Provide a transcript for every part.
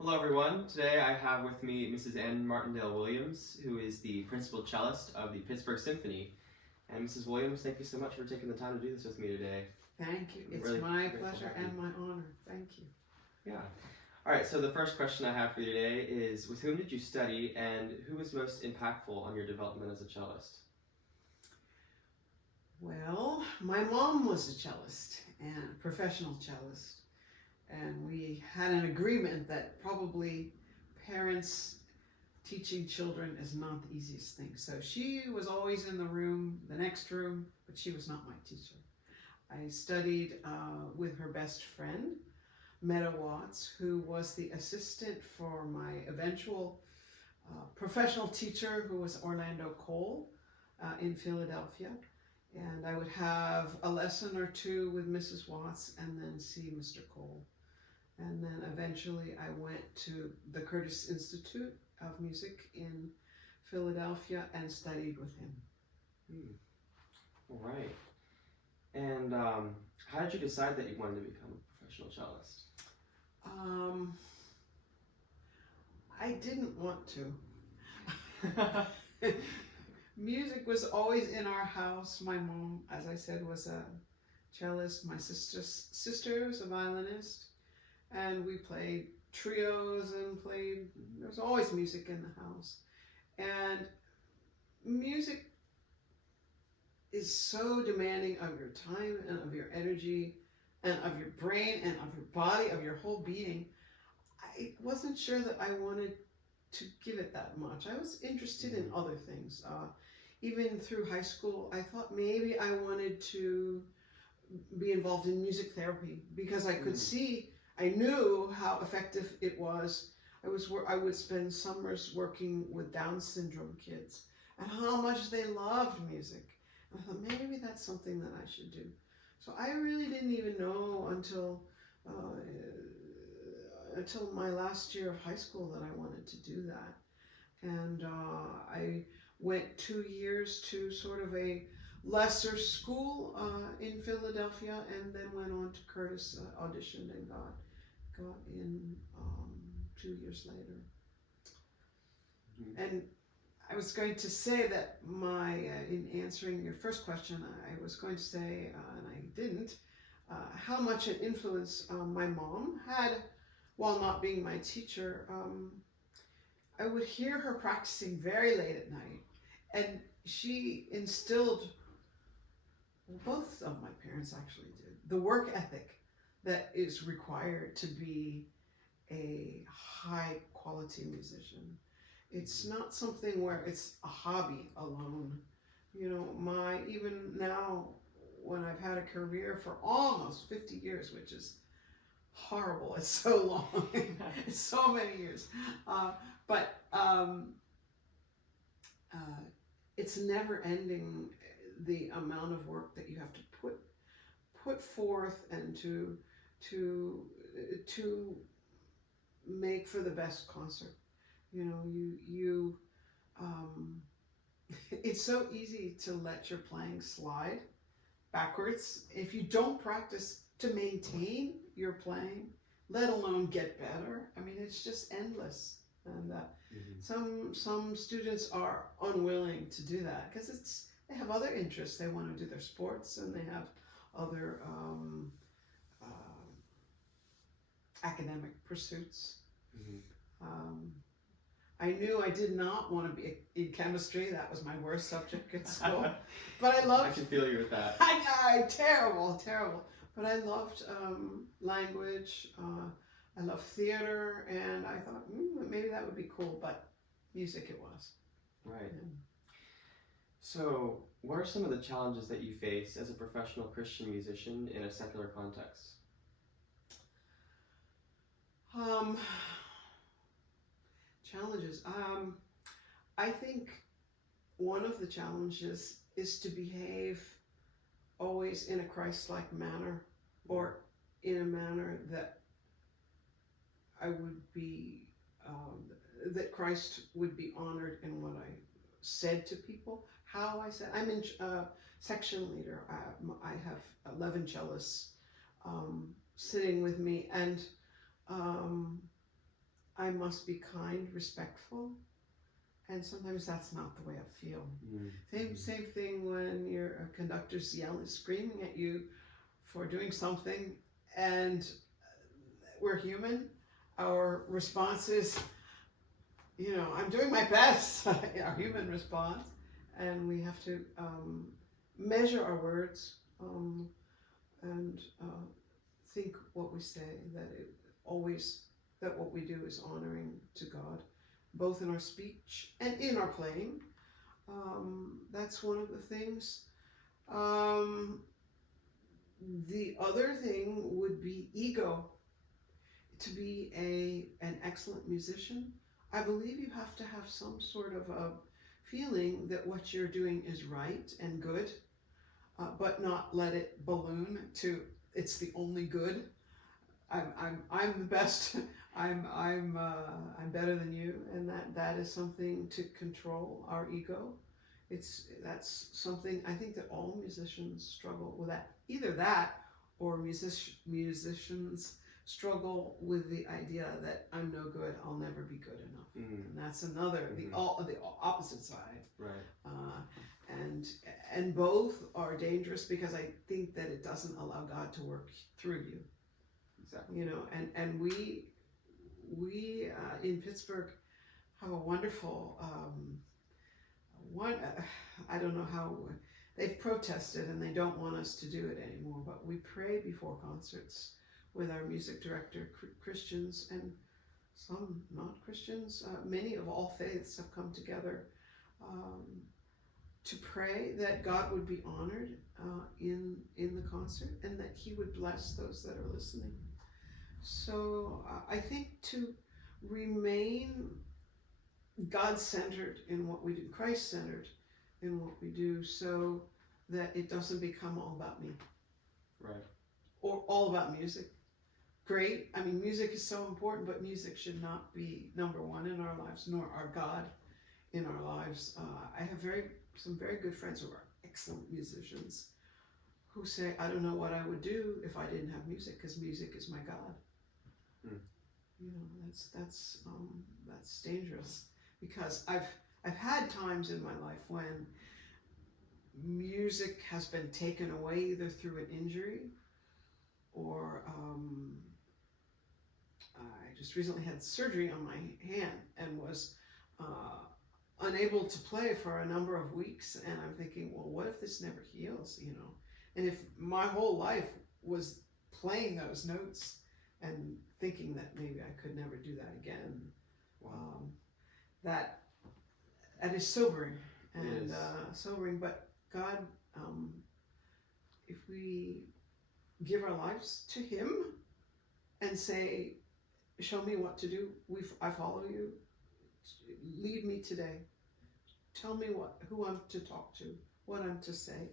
Hello everyone. Today I have with me Mrs. Martindale Williams, who is the principal cellist of the Pittsburgh Symphony. And Mrs. Williams, thank you so much for taking the time to do this with me today. Thank you. It's Really my grateful pleasure to have and you. my honor. Thank you. Yeah. All right, so the first question I have for you today is, with whom did you study and who was most impactful on your development as a cellist? Well, my mom was a cellist and a professional cellist. And we had an agreement that probably parents teaching children is not the easiest thing. So she was always in the room, the next room, but she was not my teacher. I studied with her best friend, Meta Watts, who was the assistant for my eventual professional teacher, who was Orlando Cole in Philadelphia. And I would have a lesson or two with Mrs. Watts and then see Mr. Cole. And then eventually I went to the Curtis Institute of Music in Philadelphia and studied with him. All right. And how did you decide that you wanted to become a professional cellist? I didn't want to. Music was always in our house. My mom, as I said, was a cellist. My sister was a violinist. And we played trios and there was always music in the house. And music is so demanding of your time and of your energy and of your brain and of your body, of your whole being. I wasn't sure that I wanted to give it that much. I was interested in other things. Even through high school, I thought maybe I wanted to be involved in music therapy because I could see, I knew how effective it was. I would spend summers working with Down syndrome kids and how much they loved music. And I thought maybe that's something that I should do. So I really didn't even know until my last year of high school that I wanted to do that. And I went 2 years to sort of a lesser school in Philadelphia, and then went on to Curtis, auditioned and got in 2 years later. And I was going to say that in answering your first question, I was going to say, and I didn't, how much an influence my mom had while not being my teacher. I would hear her practicing very late at night, and she instilled, both of my parents actually did, the work ethic that is required to be a high quality musician. It's not something where it's a hobby alone. You know, even now, when I've had a career for almost 50 years, which is horrible, it's so long, it's so many years, but it's never ending, the amount of work that you have to put forth and to make for the best concert. You know, it's so easy to let your playing slide backwards if you don't practice to maintain your playing, let alone get better. I mean, it's just endless. And some students are unwilling to do that because they have other interests. They want to do their sports and they have other academic pursuits. I knew I did not want to be in chemistry. That was my worst subject at school. But I loved... I can feel you with that. I terrible. But I loved language. I love theater, and I thought maybe that would be cool, but music it was. Right. So, what are some of the challenges that you face as a professional Christian musician in a secular context? Challenges. I think one of the challenges is to behave always in a Christ-like manner, or in a manner that I would be, that Christ would be honored in what I said to people, how I said. I'm in section leader. I have 11 cellists sitting with me, and I must be kind, respectful, and sometimes that's not the way I feel. Same thing when your conductor's yelling, screaming at you for doing something, and we're human. Our response is, I'm doing my best. Our human response, and we have to measure our words and think what we say. That what we do is honoring to God, both in our speech and in our playing. That's one of the things. The other thing would be ego. To be an excellent musician, I believe you have to have some sort of a feeling that what you're doing is right and good, but not let it balloon to it's the only good. I'm the best. I'm better than you, and that is something to control our ego. That's something I think that all musicians struggle with. That either that or musicians struggle with the idea that I'm no good, I'll never be good enough, and that's another the opposite side. Right. And both are dangerous because I think that it doesn't allow God to work through you. Exactly. And we in Pittsburgh have a wonderful I don't know how they've protested and they don't want us to do it anymore, but we pray before concerts with our music director, Christians and some not Christians. Many of all faiths have come together to pray that God would be honored in the concert and that He would bless those that are listening. So I think to remain God-centered in what we do, Christ-centered in what we do, so that it doesn't become all about me. Right. Or all about music. Great. I mean, music is so important, but music should not be number one in our lives, nor our God in our lives. I have some very good friends who are excellent musicians who say, I don't know what I would do if I didn't have music, because music is my God. That's dangerous, because I've had times in my life when music has been taken away either through an injury or I just recently had surgery on my hand and was unable to play for a number of weeks, and I'm thinking, well, what if this never heals, and if my whole life was playing those notes and thinking that maybe I could never do that again. Wow. That is sobering, and It is. sobering, but God, if we give our lives to Him and say, show me what to do, I follow you, lead me today, tell me who I'm to talk to, what I'm to say,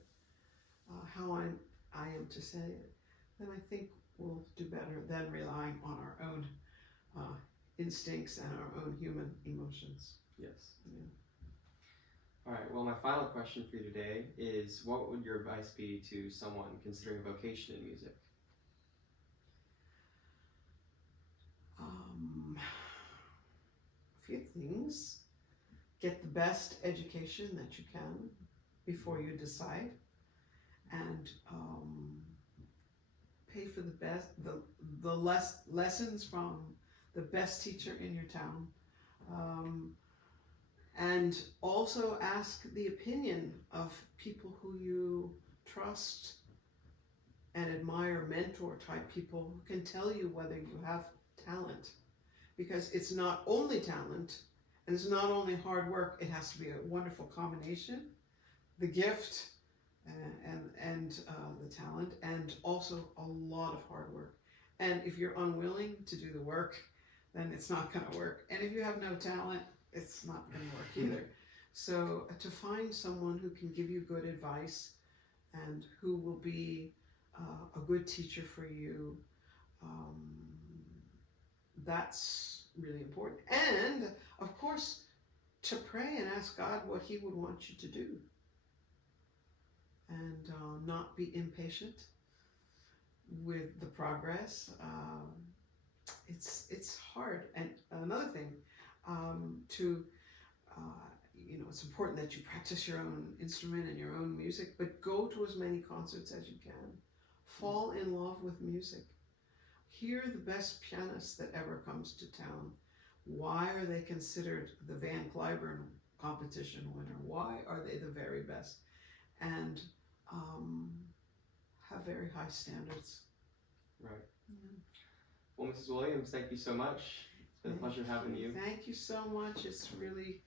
how I am to say it, then I think we'll do better than relying on our own instincts and our own human emotions. Yes. Yeah. All right. Well, my final question for you today is, what would your advice be to someone considering a vocation in music? A few things. Get the best education that you can before you decide, and pay for the lessons from the best teacher in your town, and also ask the opinion of people who you trust and admire, mentor type people who can tell you whether you have talent, because it's not only talent and it's not only hard work, it has to be a wonderful combination, the gift and the talent, and also a lot of hard work. And if you're unwilling to do the work, then it's not going to work. And if you have no talent, it's not going to work either. So to find someone who can give you good advice and who will be a good teacher for you, that's really important. And of course, to pray and ask God what He would want you to do, and not be impatient with the progress. It's hard, and another thing, to it's important that you practice your own instrument and your own music, but go to as many concerts as you can. Fall in love with music. Hear the best pianist that ever comes to town. Why are they considered the Van Cliburn competition winner? Why are they the very best? And have very high standards. Right. Well, Mrs. Williams, thank you so much. It's been a pleasure having you. Thank you so much. It's really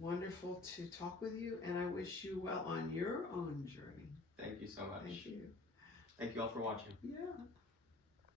wonderful to talk with you, and I wish you well on your own journey. Thank you so much. Thank you. Thank you all for watching. Yeah.